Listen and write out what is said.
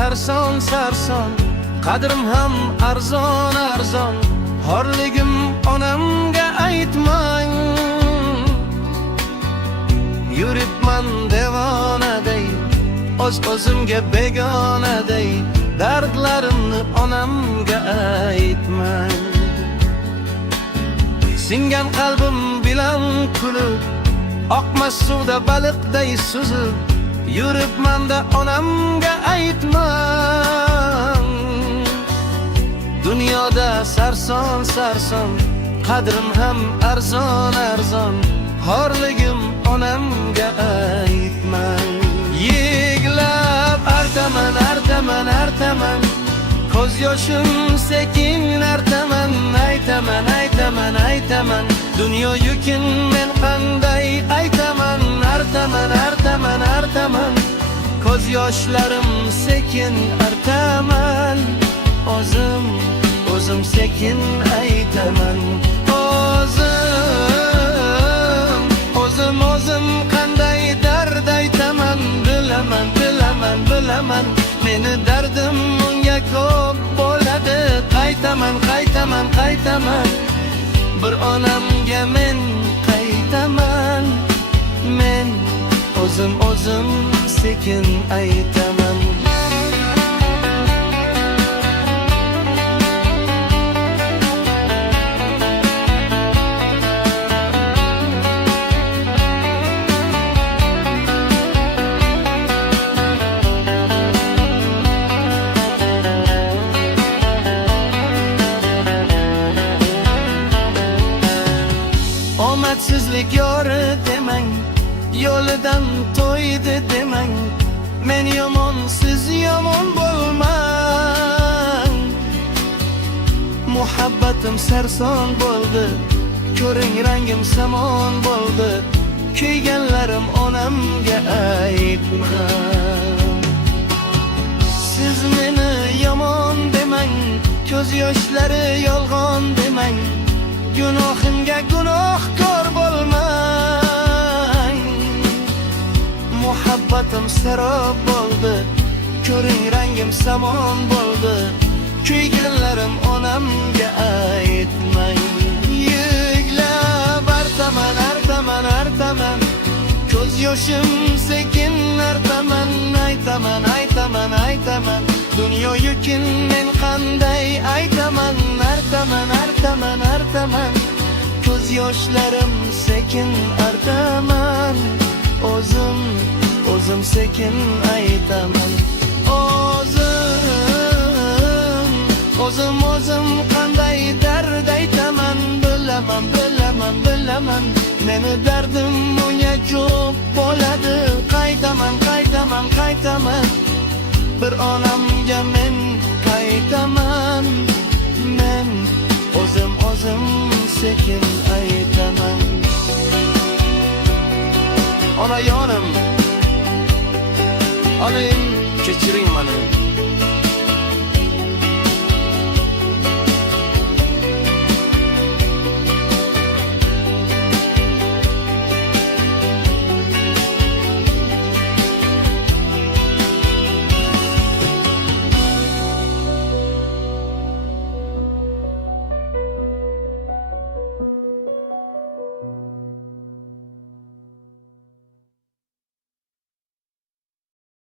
sarson sarson, qadrim ham arzon arzon. Horligim onamga aytmang, yuribman devonaday, o'zimga begonaday. Dardlarimni onamga aytmang. Singan qalbim bilan kulib, oqmas suvda baliqday suzib, yuribman-da onamga aytmang. Dunyoda sarson sarson, qadrim ham arzon arzon. Horligim onamga aytmang. Yeglab artaman artaman artaman, ko'z yoshim sekin artaman. Aytaman aytaman aytaman, dunyo yukin men qanday aytaman. Artaman artaman artaman, ko'z yoshlarim sekin artaman. O'zim sekin aytaman. O'zim qanday dard aytaman. Bilaman meni dardim unga ko'p bo'ladi. Qaytaman bir onamga men qaytaman. Men o'zim sekin aytaman. Omadsizlik yori demang, yo'lidan to'ydi demang. Men yomon, siz yomon bo'lmang. Muhabbatim sarson bo'ldi, ko'ring rangim samon bo'ldi. Kuyganlarim onamga aytmang. Siz meni yomon demang, ko'z yoshlari yolg'on demang. Gunohimga gunohkor bo'lmang. Muhabbatim sarob bo'ldi, ko'ring rangim samon bo'ldi. Kuyganlarim onamga aytmang. Yuklab artaman artaman artaman, ko'z yoshim sekin artaman. Aytaman aytaman, dunyo yukin men qanday aytaman. Artaman artaman, ko'z yoshlarim sekin artaman. O'zim sekin aytaman. O'zim qanday dard aytaman. Bilaman meni dardim unga ko'p bo'ladi. Qaytaman bir onamga men qaytaman. Men o'zim sekin aytaman. Onajonim, onang kechiring meni.